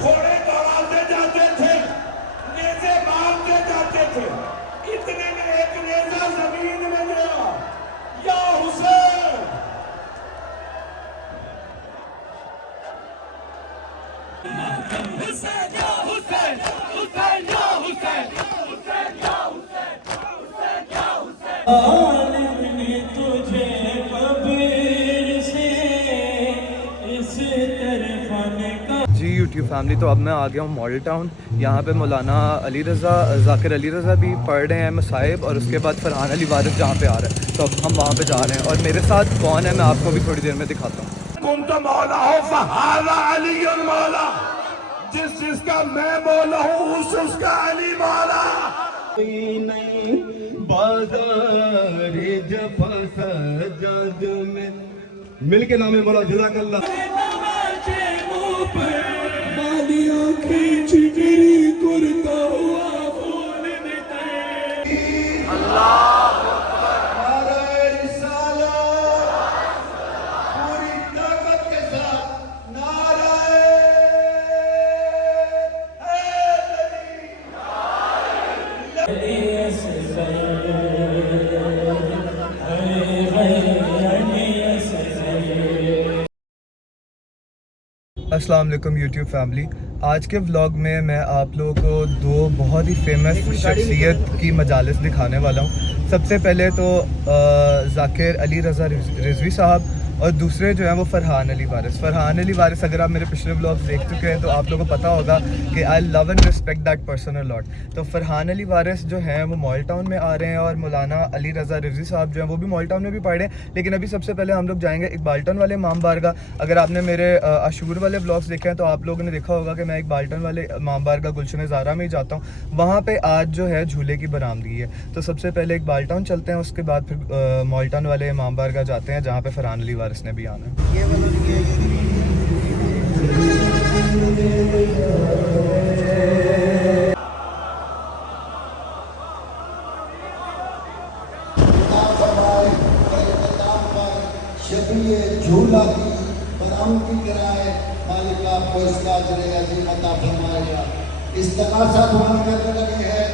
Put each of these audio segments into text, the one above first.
घोड़े दौड़ाते जाते थे, नेज़े मारते जाते थे। इतने में एक नेज़ा जमीन में गया, या हुसैन। हुसैन या हुसैन, हुसैन या हुसैन, हुसैन या हुसैन, हुसैन या हुसैन। तुझे कब्र से इस तरफ का। जी यूट्यूब फैमिली, तो अब मैं आ गया हूँ मॉडल टाउन। यहाँ पे मौलाना अली रज़ा, ज़ाकिर अली रज़ा भी पढ़ रहे हैं मसाइब, और उसके बाद फरहान अली वारिस जहाँ पे आ रहा है, तो अब हम वहाँ पे जा रहे हैं। और मेरे साथ कौन है मैं आपको भी थोड़ी देर में दिखाता हूँ। तुम तो मौला हो, फहारा अली मौला। जिस जिसका मैं मौला हूँ, उसका अली मौला। नहीं बाजार जफा सजाद में मिल के नाम मौला जज़ाकल्लाह। बालियां खींच गिरी कुर्ता हुआ खून में तैर। अल्लाह नारे रिसालत पूरी ताकत के साथ नारे अस्सलाम वालेकुम यूट्यूब फैमिली। आज के व्लॉग में मैं आप लोगों को दो बहुत ही फेमस शख्सियत की मजालिस दिखाने वाला हूँ। सबसे पहले तो ज़ाकिर अली रज़ा रिजवी साहब, और दूसरे जो हैं वो फरहान अली वारिस। फरहान अली वारिस, अगर आप मेरे पिछले व्लॉग्स देख चुके हैं तो आप लोगों को पता होगा कि I love and respect that person a lot. तो फरहान अली वारिस जो हैं वो मॉडल टाउन में आ रहे हैं, और मौलाना अली रज़ा रिजवी साहब जो हैं वो भी मॉडल टाउन में भी पढ़ रहे हैं। लेकिन अभी सबसे पहले हम लोग जाएंगे इकबालटन वाले इमाम बारगाह। अगर आपने मेरे आशूर वाले व्लॉग्स देखे हैं तो आप लोगों ने देखा होगा कि मैं इकबालटन वाले इमाम बारगाह गुलशन ज़ारा में ही जाता हूँ। वहाँ पे आज जो है झूले की बरामदगी है। तो सबसे पहले इकबालटन चलते हैं, उसके बाद फिर मॉडल टाउन वाले इमाम बारगाह जाते हैं, जहाँ पे फरहान अली वारिस ने भी आना है। झूला की बरामदगी कराए, मालिक आपको इसका अजर अज़ीम अता फरमाएगा। इस्तग़ासा दुआ करने लगे हैं।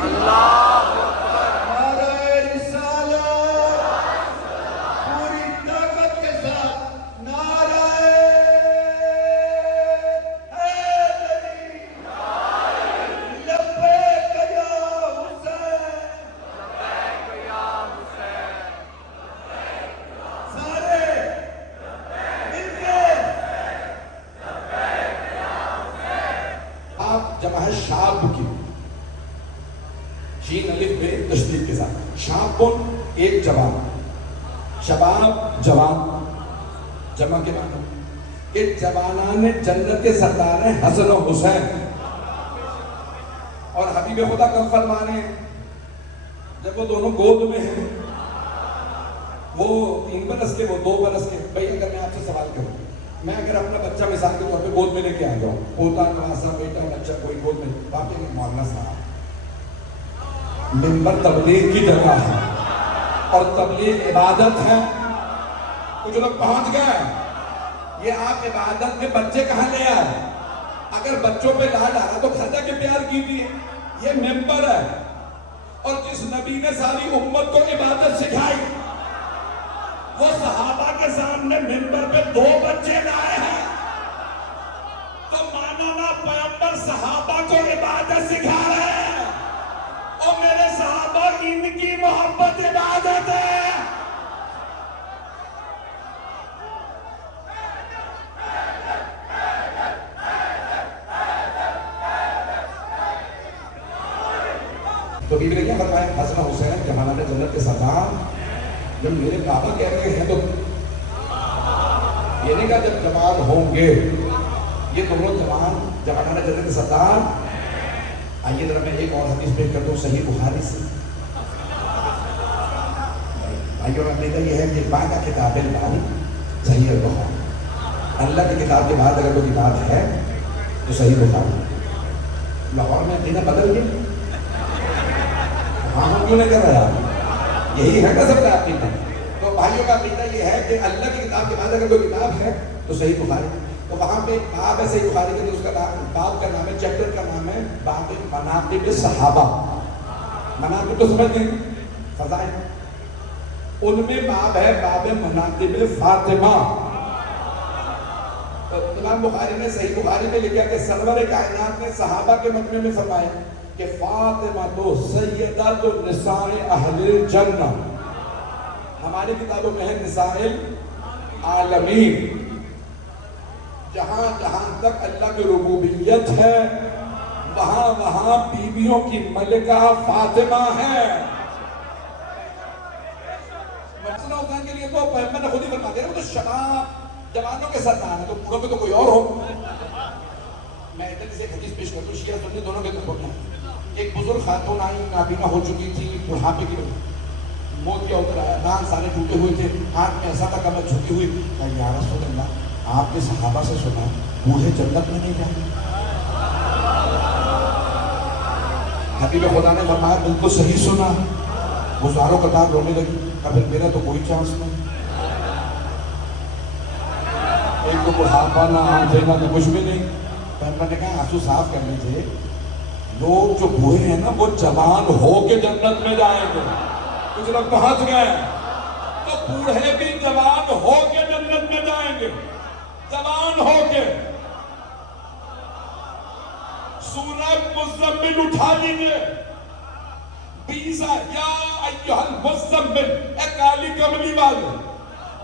अल्लाह नारे रिसालत पूरी ताकत के साथ नारे हैदरी लब्बैक या हुसैन, लब्बैक या हुसैन। सारे मिलके आप जमा है शाब की, शीन अलिफ में तशदीद के साथ, शाबुन एक जवान, शबाब जवान, जमा के मानो कि जवानाने जन्नत के सरदार हैं हसन और हुसैन। और हबीब खुदा कब फरमाने, जब वो दोनों गोद में हैं, वो 3 बरस के, वो 2 बरस के। भाई अगर मैं आपसे सवाल करूं, मैं अगर अपना बच्चा मिसाल के तौर पे गोद में लेके आ जाऊं, पोता नवासा बेटा बच्चा कोई गोद में, आप कहेंगे मौलाना साहब मिंबर तबलीग की जगह है और तबलीग इबादत है। कुछ लोग पहुंच गए, ये आप इबादत में बच्चे कहां ले आए? अगर बच्चों पे लाड आ रहा तो घर जाके प्यार कीजिए। ये मिंबर है, और जिस नबी ने सारी उम्मत को इबादत सिखाई, वो सहाबा के सामने मिंबर पे 2 बच्चे लाए हैं। तो मानो ना पैगंबर सहाबा को इबादत सिखा रहे हैं, और मेरे सहाबा इनकी मोहब्बत इबादत है। तो बीबी ने क्या फरमाया, हसन हुसैन जमाना जन्नत के सरदार। जब मेरे बाबा कह रहे हैं तो ये नहीं कहा जब जवान होंगे, ये दोनों जवान जवाना जन्नत के सरदार। आइए जरा मैं एक और हदीस पेश करता हूँ सही बुखारी से। भाइयों का अकीदा ये है कि बाका किताबें लाऊं सही बुखारी, अल्लाह की किताब के बाद अगर कोई किताब है तो सही बुखारी। लाहौर में अकीदा बदल गया, हाँ क्यों नहीं कर रहा यार, यही है ना सबका अकीदा। तो भाइयों का अकीदा ये है कि अल्लाह की किताब के बाद अगर कोई किताब है तो सही बुखारी। تو وہاں پہ ایک باب ہے صحیح بخاری کے، اس کا باب کا نام ہے، چیپٹر کا نام ہے باب مناقب صحابہ. مناقب تو سمجھتے ہیں فضائل، ان میں باب ہے باب مناقب فاطمہ. تو امام بخاری نے صحیح بخاری میں لکھا کہ سرور کائنات نے صحابہ کے مجمع میں فرمایا کہ فاطمہ تو سیدۃ النساء اہل الجنہ. ہماری کتابوں میں ہے نساء العالمین. جہاں جہاں تک اللہ کی ربوبیت ہے وہاں وہاں بیویوں کی ملکہ فاطمہ ہے. مسئلہ ہوتا کے لیے تو میں نے خود ہی فرما دیا نا، تو شباب جوانوں کے ساتھ آنا، تو بوڑھوں پہ تو کوئی اور ہو. میں ادھر سے ایک حدیث پیش کرتا ہوں، شیعہ سنی دونوں کے تو بولنا. ایک بزرگ خاتون آئی، نابینا ہو چکی تھی، بڑھاپے کی موت کیا اتر آیا، دان سارے ٹوٹے ہوئے تھے، ہاتھ میں ایسا تھا کمر جھکی ہوئی. یا رسول اللہ، آپ نے صحابہ سے سنا بوڑھے جنت میں نہیں جائیں؟ حبیب خدا نے فرمایا بالکل صحیح سنا. گزاروں قطار رونے لگی، اب میرا تو کوئی چانس نہیں. ایک تو بڑھاپا نہ دینا تو کچھ بھی نہیں. میں نے کہا آنسو صاف کر لیجیے، لوگ جو بوڑھے ہیں نا وہ جوان ہو کے جنت میں جائیں گے. کچھ لوگ پہنچ گئے تو بوڑھے بھی جوان ہو کے جنت میں جائیں گے، جوان ہو کے. سورہ مزمل اٹھا لیجیے، 20 یا ایھا المزمل، اے کالی کملی والے،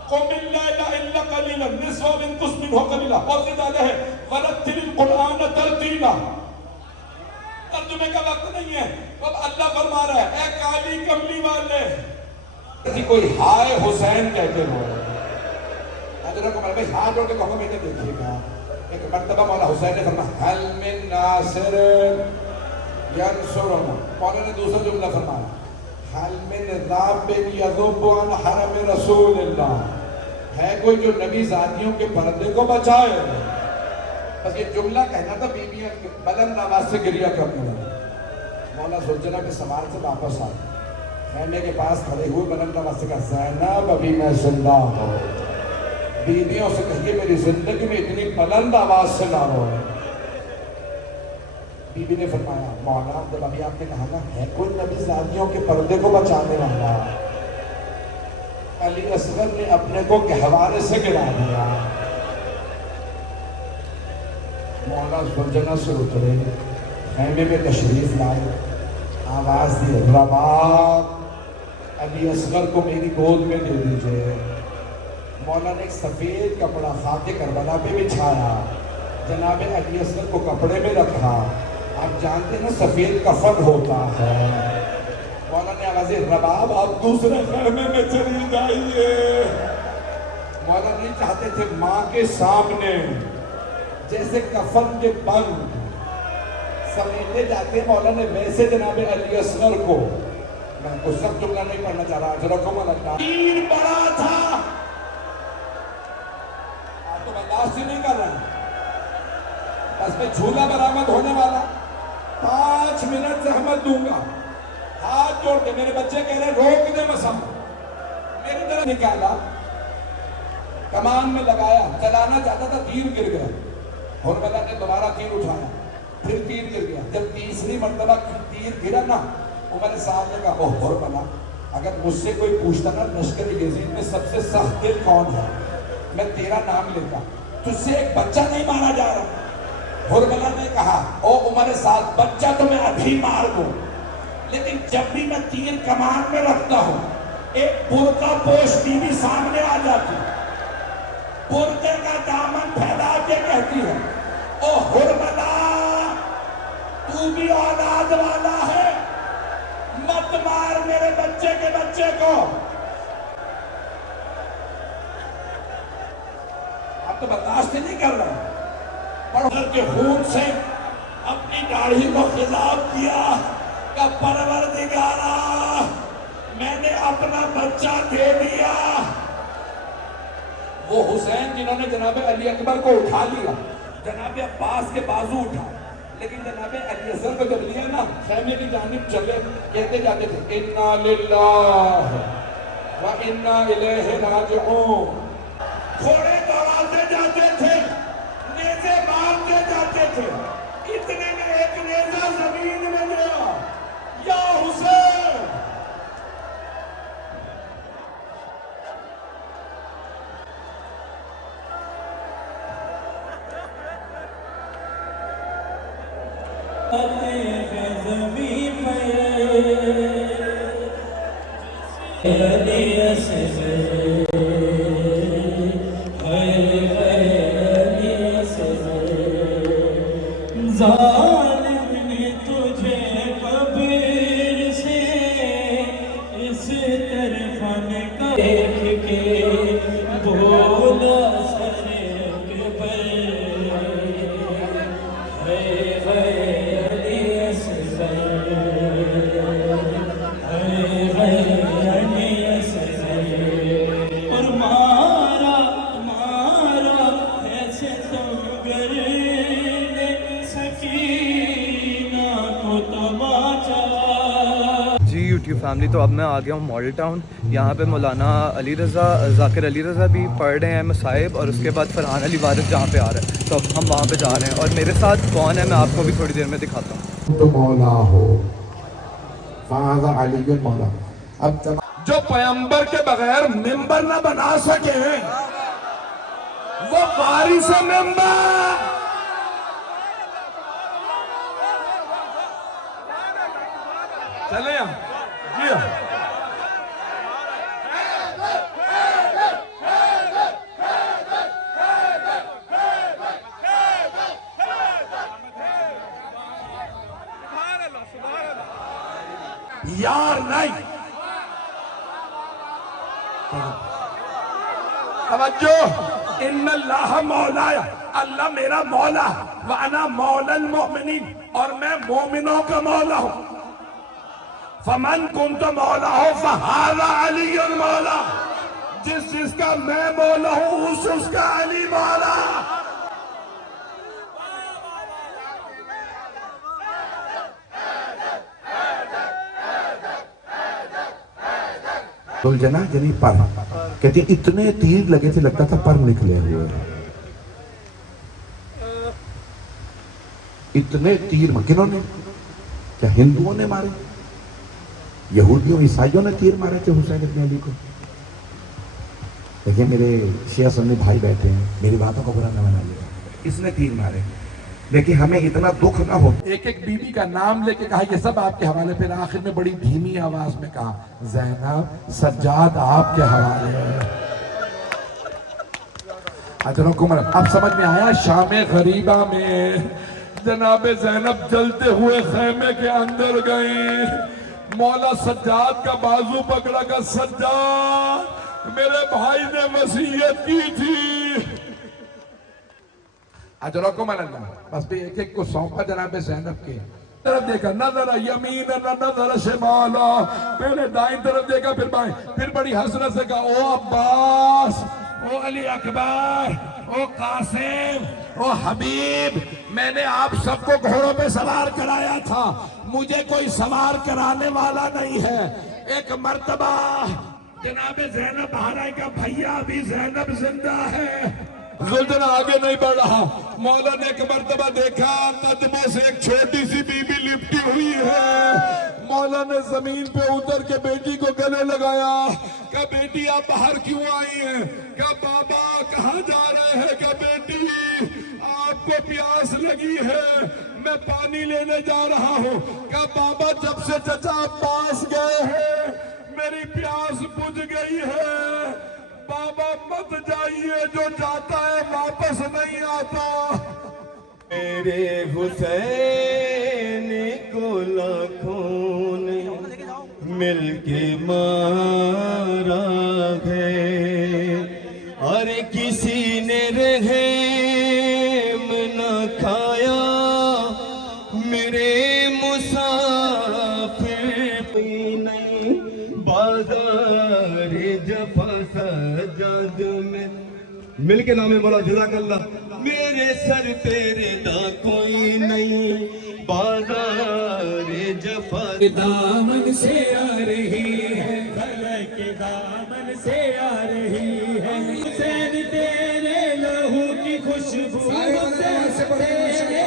قم اللیل الا قلیلا نصفہ وانقص منہ قلیلا، اور زد علیہ ورتل القرآن ترتیلا. ترجمے کا وقت نہیں ہے، اب اللہ فرما رہا ہے اے کالی کملی والے. کوئی ہائے حسین کہتے ہو، حضرت کو بھائی ہاتھ جوڑ کے کہو بیٹے دیکھیے گا. ایک مرتبہ مولا حسین نے فرمایا حل من ناصر ینصرنا. مولا نے دوسرا جملہ فرمایا حل من ذاب یذب عن حرم رسول اللہ. ہے کوئی جو نبی زادیوں کے پردے کو بچائے؟ بس یہ جملہ کہنا تھا، بیویاں بلند آواز سے گریہ کرنے لگا. مولا زلجلہ کے سوال سے واپس آئے، خیمے کے پاس کھڑے ہوئے بلند آواز سے کہا زینب ابھی میں زندہ ہوں. بیویوں سے کہیے میری زندگی میں اتنی بلند آواز سے نہ رو. بی بی نے فرمایا مولا جب ابھی آپ نے کہا نا ہے کوئی نبی زادیوں کے پردے کو بچانے والا، علی اصغر نے اپنے کو گہوارے سے گرا دیا. مولا زلجلہ سے اترے، خیمے میں تشریف لائے، آواز دی رباب علی اصغر کو میری گود میں دے دیجئے. مولا نے ایک سفید کپڑا خاک کربلا پہ بچھایا، جناب علی اصغر کو کپڑے میں رکھا. آپ جانتے ہیں سفید کفن ہوتا ہے. مولا نے آواز دی رباب آپ دوسرے خیمے میں چلی جائیے. مولا نہیں چاہتے تھے ماں کے سامنے جیسے کفن کے بند سمیٹے جاتے ہیں، مولا نے ویسے جناب علی اصغر کو. میں کو سب جملہ نہیں پڑھنا چاہ رہا، حضرت اللہ تیر بڑا تھا، آپ تو برداشت ہی نہیں کر رہے ہیں. بس میں جھولا برآمد ہونے والا، 5 منٹ زحمت دوں گا. ہاتھ جوڑ کے میرے بچے کہہ رہے روک دے مسم. میری طرح نکالا، کمان میں لگایا، چلانا چاہتا تھا، تیر گر گیا. حرملہ نے دوبارہ تیر اٹھایا، پھر تیر گر گیا. جب تیسری مرتبہ تیر گرا نا، عمر صاحب نے کہا اوہ حرملہ اگر مجھ سے کوئی پوچھتا نا لشکر یزید میں سب سے سخت دل کون ہے، میں تیرا نام لیتا. تجھ سے ایک بچہ نہیں مارا جا رہا. حرملہ نے کہا او عمر صاحب بچہ تو میں ابھی مار دوں، لیکن جب بھی میں تیر کمان میں رکھتا ہوں ایک برقع پوش بیوی سامنے آ جاتی، برقعے کا دامن پھیلا کے کہتی ہے او حرملہ تو بھی اولاد والا ہے، مت مار میرے بچے کے بچے کو. آپ تو برداشت نہیں کر رہے. پڑھر کے خون سے اپنی داڑھی کو خضاب کیا کہ پروردگارا میں نے اپنا بچہ دے دیا. وہ حسین جنہوں نے جناب علی اکبر کو اٹھا لیا، جناب عباس کے بازو اٹھا، لیکن جناب علی اصغر کو جب لیا نا خیمے کی جانب چلے، کہتے جاتے تھے انا للہ و انا الیہ راجعون. گھوڑے دوڑاتے جاتے تھے، थे, इतने में एक नेजा जमीन में गया, या हुसैन। जालिम ने तुझे कब्र से इस तरफ देख के बोला सरक पर अली असगर अली असगर और मारा मारा ऐसे तुम गरने सकीना को तमाचा। जी यूट्यूब फैमिली, तो अब मैं आ गया हूँ मॉडल टाउन। यहाँ पे मौलाना अली रज़ा ज़ाकिर अली रज़ा भी पढ़ रहे हैं मसाइब, और उसके बाद फरहान अली वारिस जहाँ पे आ रहे हैं, तो अब हम वहाँ पे जा रहे हैं। और मेरे साथ कौन है मैं आपको भी थोड़ी देर में दिखाता हूँ। तो मौला हो फ़ाज़ा अली मौला। अब जो पैगंबर के बगैर मेंबर न बना सके, वो वारिस मेंबर। चले जी यार नहीं, तवज्जो। इन्नल्लाह मौलाया, अल्लाह मेरा मौला, व अना मौलल मोमिनीन, और मैं मोमिनों का मौला हूं। फमन कुंत मौला हो फहादा अली मौला, जिसका मैं मौला हूं उसका अली मौला। दुलजना यानी पर, कहती है इतने तीर लगे थे लगता था पर निकले हुए। इतने तीर किन्होंने, क्या हिंदुओं ने मारे? यहूदियों ईसाइयों ने तीर मारे थे हुसैन इब्न अली को। देखिए मेरे शिया सुन्नी भाई बैठे हैं, मेरी बातों को बुरा न बनाइएगा, इसने तीर मारे। देखिए हमें इतना दुख ना हो। एक एक बीबी का नाम लेके कहा ये सब आपके हवाले, फिर आखिर में बड़ी धीमी आवाज में कहा ज़ैनब सज्जाद आपके हवाले। अब समझ में आया। शाम गरीबा में जनाब ज़ैनब जलते हुए खेमे के अंदर गई, मौला सज्जाद का बाजू पकड़ा का सज्जाद मेरे भाई ने वसीयत की थी। बस भी एक एक को सौंपा जनाब ज़ैनब के तरफ देखा, नजर यमीन नजर शिमाला, पहले दाईं तरफ देखा फिर बाएं, फिर बड़ी हसरत से कहा ओ अब्बास, ओ अली अकबर, ओ कासिम, ओ हबीब, मैंने आप सबको घोड़ों पे सवार कराया था, मुझे कोई सवार कराने वाला नहीं है। एक मर्तबा जनाब ज़ैनब बाहर आए का भैया अभी ज़ैनब जिंदा है। जुल्जना आगे नहीं बढ़ रहा। मौला ने एक मर्तबा देखा कदमों से एक छोटी सी बीबी लिपटी हुई है। मौला ने जमीन पे उतर के बेटी को गले लगाया। क्या बेटी आप बाहर क्यों आई हैं? क्या बाबा कहाँ जा रहे हैं? क्या बेटी आपको प्यास लगी है? मैं पानी लेने जा रहा हूँ। क्या बाबा जब से चचा पास गए हैं मेरी प्यास बुझ गई है। बाबा मत जाइए, जो जाता है वापस नहीं आता। मेरे हुसैन को लाखों ने मिलके मारा है, और किसी ने रहम न खाया मेरे मुसाफिर नहीं। बाजार जफा सजाद में मिल के नाम बोला जज़ाकल्लाह। मेरे सर तेरे दा कोई नहीं, बाजार जफा दामन से आ रही है, फलक के दामन से आ रही है। हुसैन तेरे लहू की खुशबू, हुसैन तेरे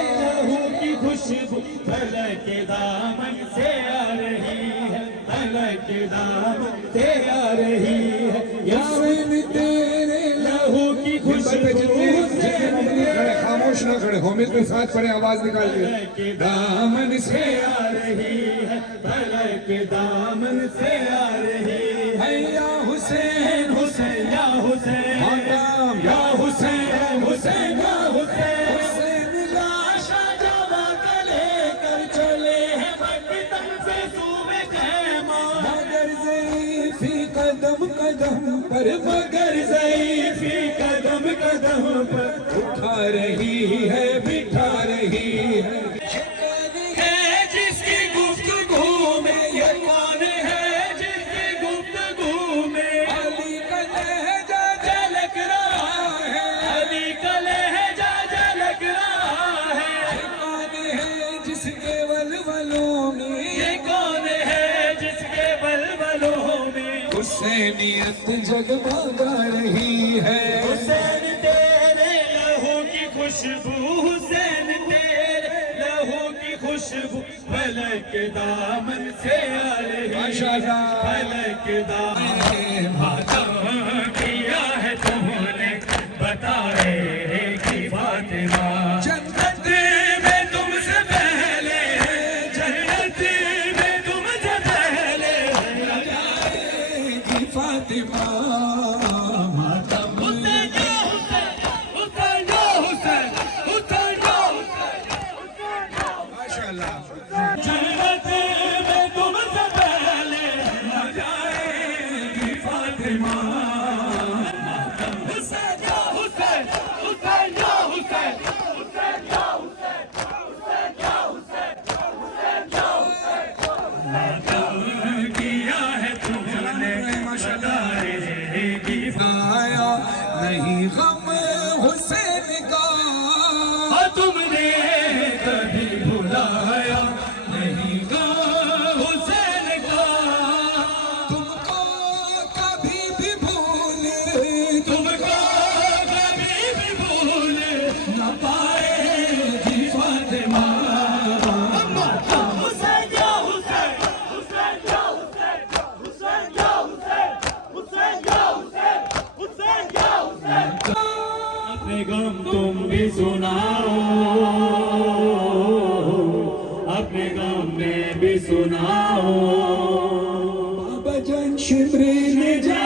के दामन से आ रही है, फलक के दामन से आ रही है, यामिन तेरे लहू की खुशबू से खामोश ना खड़े हो, मिलकर साथ पढ़े, आवाज निकाल के। फलक के दामन से आ रही है, फलक के दामन से आ रही है, या हुसैन हुसैन या हुसैन या हुसैन हुसैन या हुसैन, हुसैन लाशा जवा गले कर चले हैं मकतल से सूबे खैमा, मगर ज़ईफ़ी कदम कदम पर, मगर ज़ईफ़ी कदम कदम पर उठा रही है, बिठा रही है जिसकी गुफ्तगू में, ये कौन है जिसकी गुफ्तगू में अली का लहजा झलक रहा है, अली का लहजा झलक रहा है, ये कौन है जिसके वलवलों में, ये कौन है जिसके वलवलों में हुसैनियत जगमगा रही है, हुसैन तेरे लहू की खुशबू, हुसैन तेरे लहू की खुशबू फलक के दामन से आ रही है, फलक के दामन किया है तुमने, बताए कि फातिमा जन्नत में तुमसे पहले, जन्नत में तुमसे पहले जाएगी फातिमा, हुसैन या हुसैन, हुसैन या हुसैन, हुसैन या हुसैन, जन्नत में तुमसे पहले जाएगी फातिमा, हुसैन या हुसैन, हुसैन या हुसैन, हुसैन या हुसैन, हुसैन या हुसैन, हुसैन या हुसैन, मातम किया है तुमने, बताएगी आया नहीं गम हुसैन का, तुमने कभी भुलाया नहीं गम हुसैन का, तुमको कभी भी भूल, तुमको कभी भी भूल न पाएगी फातिमा, हुसैन या हुसैन, हुसैन या हुसैन, हुसैन या हुसैन, हुसैन या हुसैन, हुसैन या हुसैन, अपने गम तुम भी सुनाओ, अपने गम में भी सुनाओ, बाबा जान शिमरे में जा,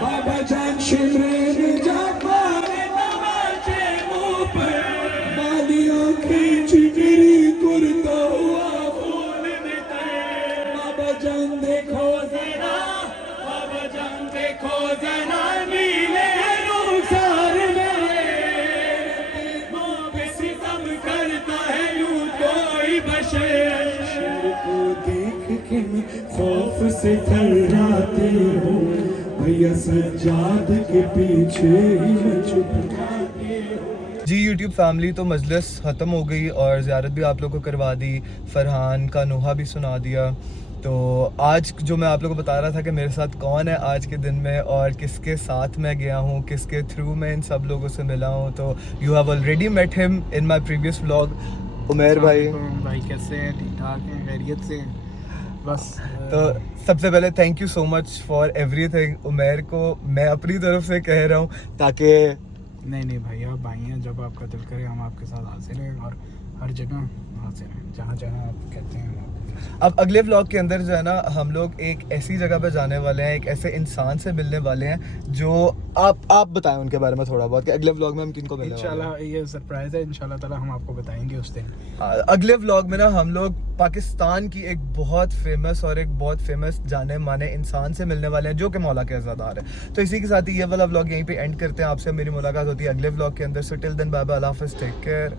बाबा जान शिमरे में जा, मारे नवाजे मुँह पर, बालियों खींच मेरी कुर्ता हुआ फूल में तय, बाबा जान देखो जरा, बाबा जान देखो जरा नीले रुखसार में, माँ पे सितम करता है यूं कोई बशर, को देख के मैं खौफ से थर्राती हूँ, भैया सज्जाद के पीछे ही मैं छुप जाती हूँ। जी यूट्यूब फैमिली, तो मजलिस ख़त्म हो गई और ज़ियारत भी आप लोगों को करवा दी, फरहान का नोहा भी सुना दिया। तो आज जो मैं आप लोगों को बता रहा था कि मेरे साथ कौन है आज के दिन में और किसके साथ मैं गया हूँ, किसके थ्रू मैं इन सब लोगों से मिला हूँ, तो you have already met him in my previous vlog. Umair भाई कैसे हैं? ठीक ठाक हैं, खैरियत से हैं? बस तो सबसे पहले thank you so much for everything. Umair को मैं अपनी तरफ से कह रहा हूँ ताकि नहीं भाई, आप भाई हैं, जब आपका दिल करे हम आपके साथ हाजिर हैं और हर जगह हाजिर हैं, जहाँ जहाँ आप कहते हैं हम आपके। अब अगले व्लॉग के अंदर जो है ना, हम लोग एक ऐसी जगह पे जाने वाले हैं, एक ऐसे इंसान से मिलने वाले हैं जो आप बताएं उनके बारे में थोड़ा बहुत कि अगले व्लॉग में हम किनको मिलने वाले हैं। इंशाल्लाह ये सरप्राइज़ है, इंशाल्लाह ताला हम आपको बताएंगे उस दिन। अगले व्लॉग में ना हम लोग पाकिस्तान की एक बहुत फेमस जाने माने इंसान से मिलने वाले हैं जो कि मौला के अज़ादार है। तो इसी के साथ ही ये वाला व्लॉग यहीं पे एंड करते हैं। आपसे मेरी मुलाकात होती है अगले व्लॉग के अंदर। So till then bye bye, अल्लाह हाफ़िज़, टेक केयर।